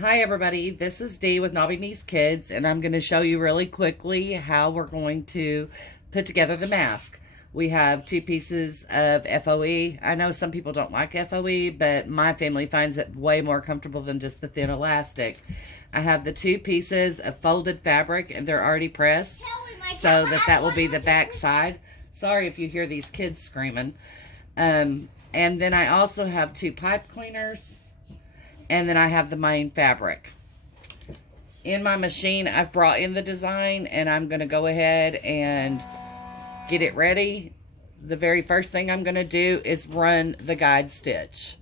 Hi everybody, this is Dee with NNKids, and I'm going to show you really quickly how we're going to put together the mask. We have two pieces of FOE. I know some people don't like FOE, but my family finds it way more comfortable than just the thin elastic. I have the two pieces of folded fabric, and they're already pressed, so that will be the back side. Sorry if you hear these kids screaming. And then I also have two pipe cleaners. And then I have the main fabric. In my machine, I've brought in the design, and I'm going to go ahead and get it ready. The very first thing I'm going to do is run the guide stitch.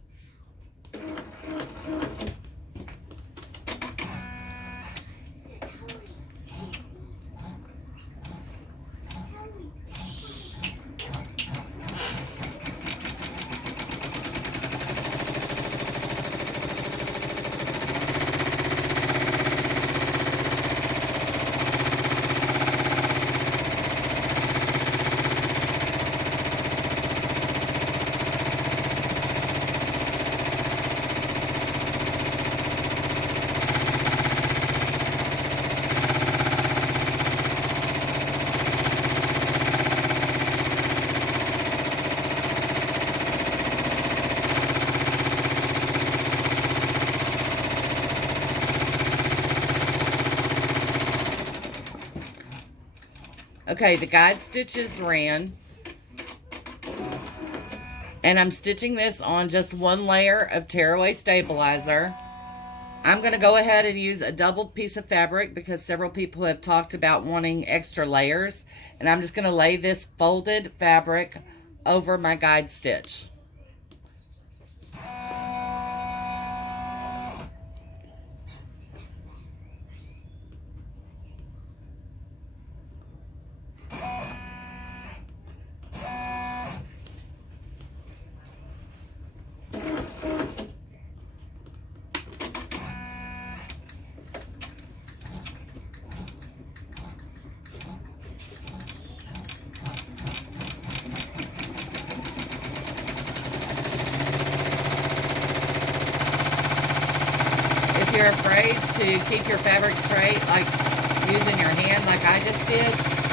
Okay, the guide stitches ran, and I'm stitching this on just one layer of tearaway stabilizer. I'm going to go ahead and use a double piece of fabric because several people have talked about wanting extra layers, and I'm just going to lay this folded fabric over my guide stitch. If you're afraid to keep your fabric straight, like using your hand like I just did,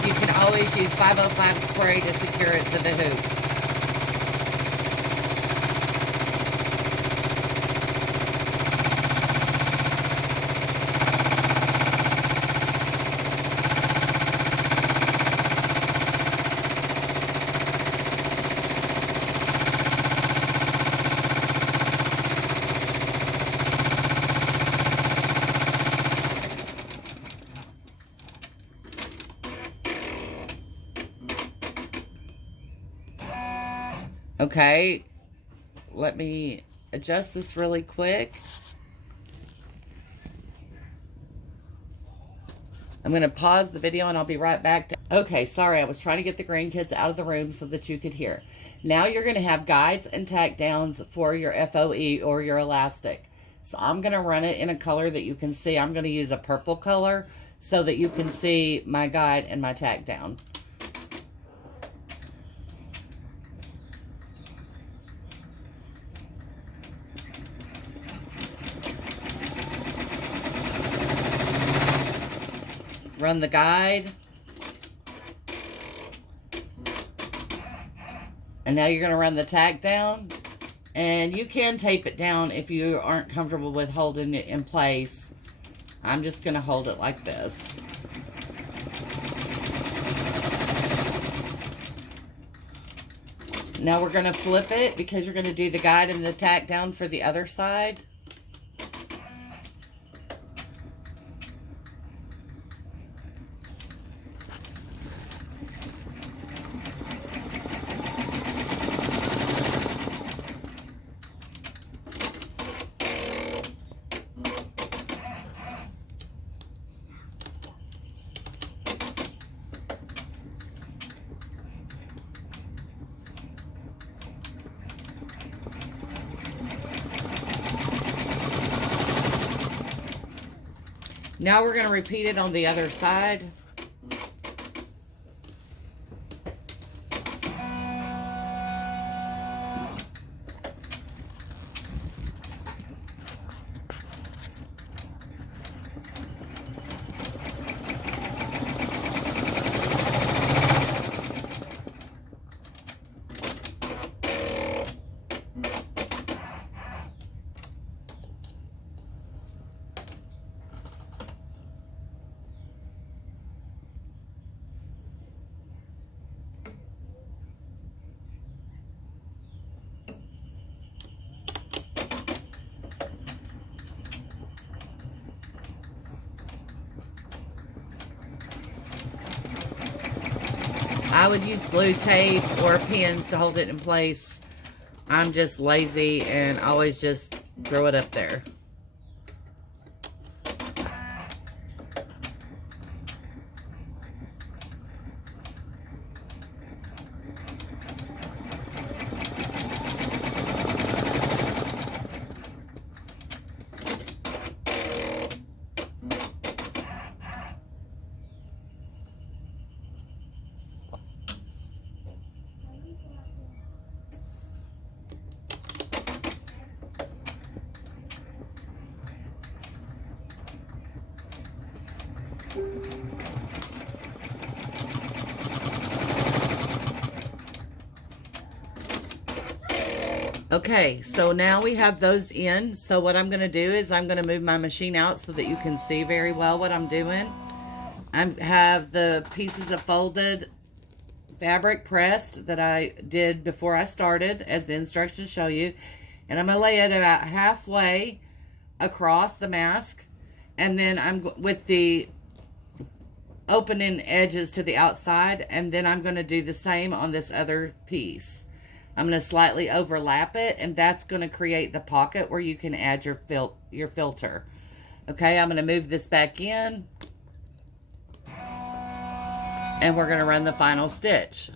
you can always use 505 spray to secure it to the hoop. Okay, let me adjust this really quick. I'm going to pause the video and I'll be right back. Okay, sorry, I was trying to get the grandkids out of the room so that you could hear. Now you're going to have guides and tack downs for your FOE or your elastic. So I'm going to run it in a color that you can see. I'm going to use a purple color so that you can see my guide and my tack down. Run the guide. And now you're going to run the tack down. And you can tape it down if you aren't comfortable with holding it in place. I'm just going to hold it like this. Now we're going to flip it because you're going to do the guide and the tack down for the other side. Now we're going to repeat it on the other side. I would use glue tape or pins to hold it in place. I'm just lazy and always just throw it up there. Okay, so now we have those in. So what I'm going to do is I'm going to move my machine out so that you can see very well what I'm doing. I have the pieces of folded fabric pressed that I did before I started, as the instructions show you. And I'm going to lay it about halfway across the mask. And then I'm with the opening edges to the outside. And then I'm going to do the same on this other piece. I'm going to slightly overlap it, and that's going to create the pocket where you can add your filter. Okay, I'm going to move this back in, and we're going to run the final stitch.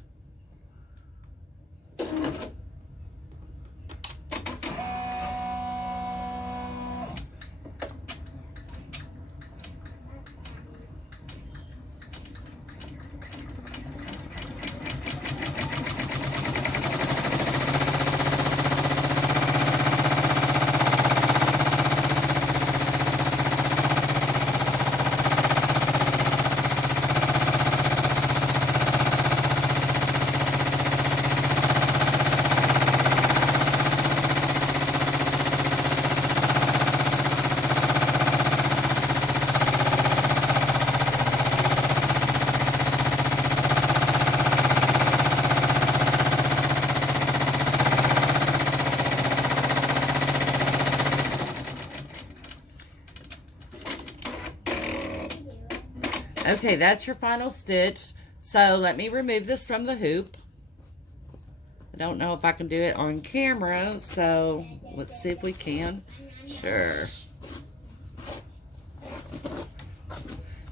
Okay, that's your final stitch. So let me remove this from the hoop. I don't know if I can do it on camera, so let's see if we can. Sure.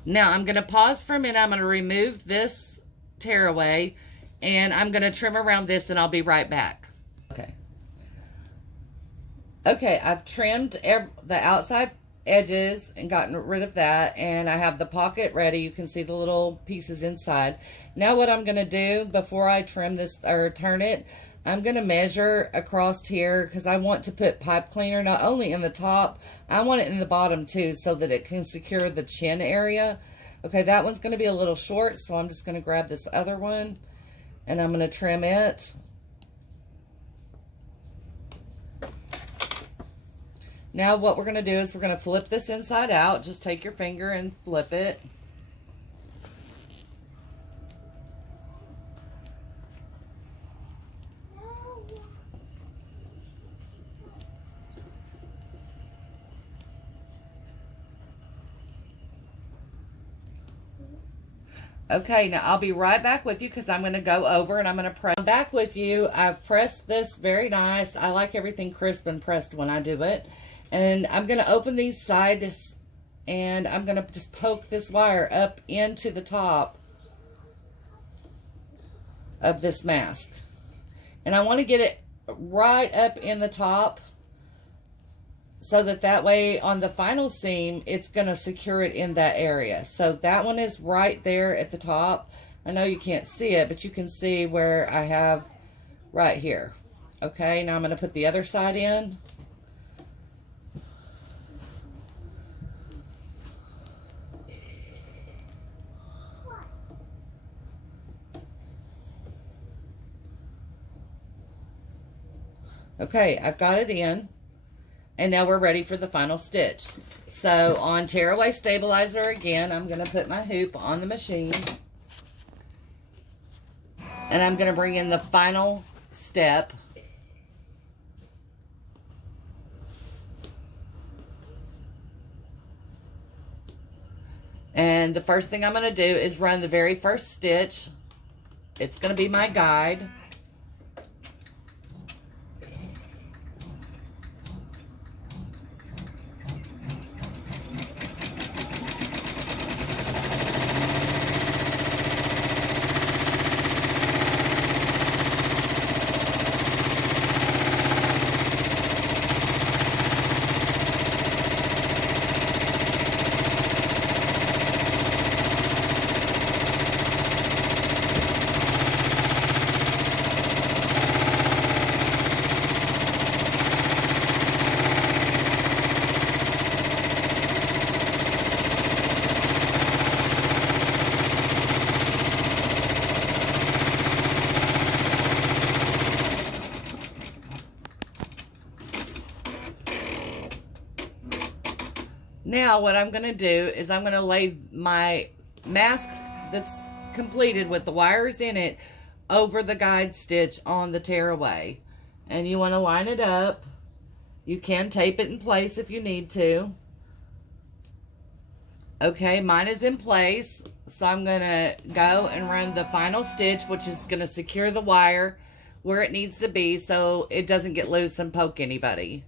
Now I'm going to pause for a minute. I'm going to remove this tearaway, and I'm going to trim around this, and I'll be right back. Okay, I've trimmed the outside edges and gotten rid of that, and I have the pocket ready. You can see the little pieces inside. Now what I'm going to do before I trim this or turn it, I'm going to measure across here because I want to put pipe cleaner not only in the top, I want it in the bottom too so that it can secure the chin area. Okay, that one's going to be a little short, so I'm just going to grab this other one and I'm going to trim it. Now what we're going to do is we're going to flip this inside out. Just take your finger and flip it. Okay, now I'll be right back with you because I'm going to go over and I'm going to press. I'm back with you. I've pressed this very nice. I like everything crisp and pressed when I do it. And I'm going to open these sides and I'm going to just poke this wire up into the top of this mask. And I want to get it right up in the top so that way on the final seam, it's going to secure it in that area. So that one is right there at the top. I know you can't see it, but you can see where I have right here. Okay, now I'm going to put the other side in. Okay, I've got it in, and now we're ready for the final stitch. So on tearaway stabilizer again, I'm going to put my hoop on the machine, and I'm going to bring in the final step. And the first thing I'm going to do is run the very first stitch It's going to be my guide. Now what I'm going to do is I'm going to lay my mask that's completed with the wires in it over the guide stitch on the tearaway. And you want to line it up. You can tape it in place if you need to. Okay, mine is in place. So I'm going to go and run the final stitch, which is going to secure the wire where it needs to be so it doesn't get loose and poke anybody.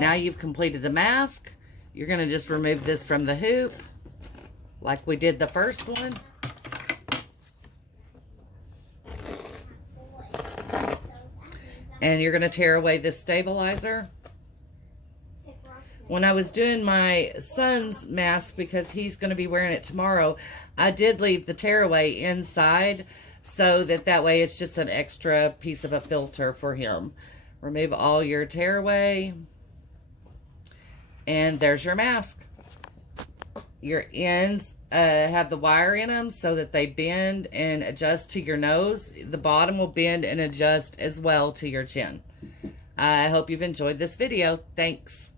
Now you've completed the mask. You're going to just remove this from the hoop like we did the first one. And you're going to tear away this stabilizer. When I was doing my son's mask, because he's going to be wearing it tomorrow, I did leave the tearaway inside so that way it's just an extra piece of a filter for him. Remove all your tearaway. And there's your mask. Your ends have the wire in them so that they bend and adjust to your nose. The bottom will bend and adjust as well to your chin. I hope you've enjoyed this video. Thanks.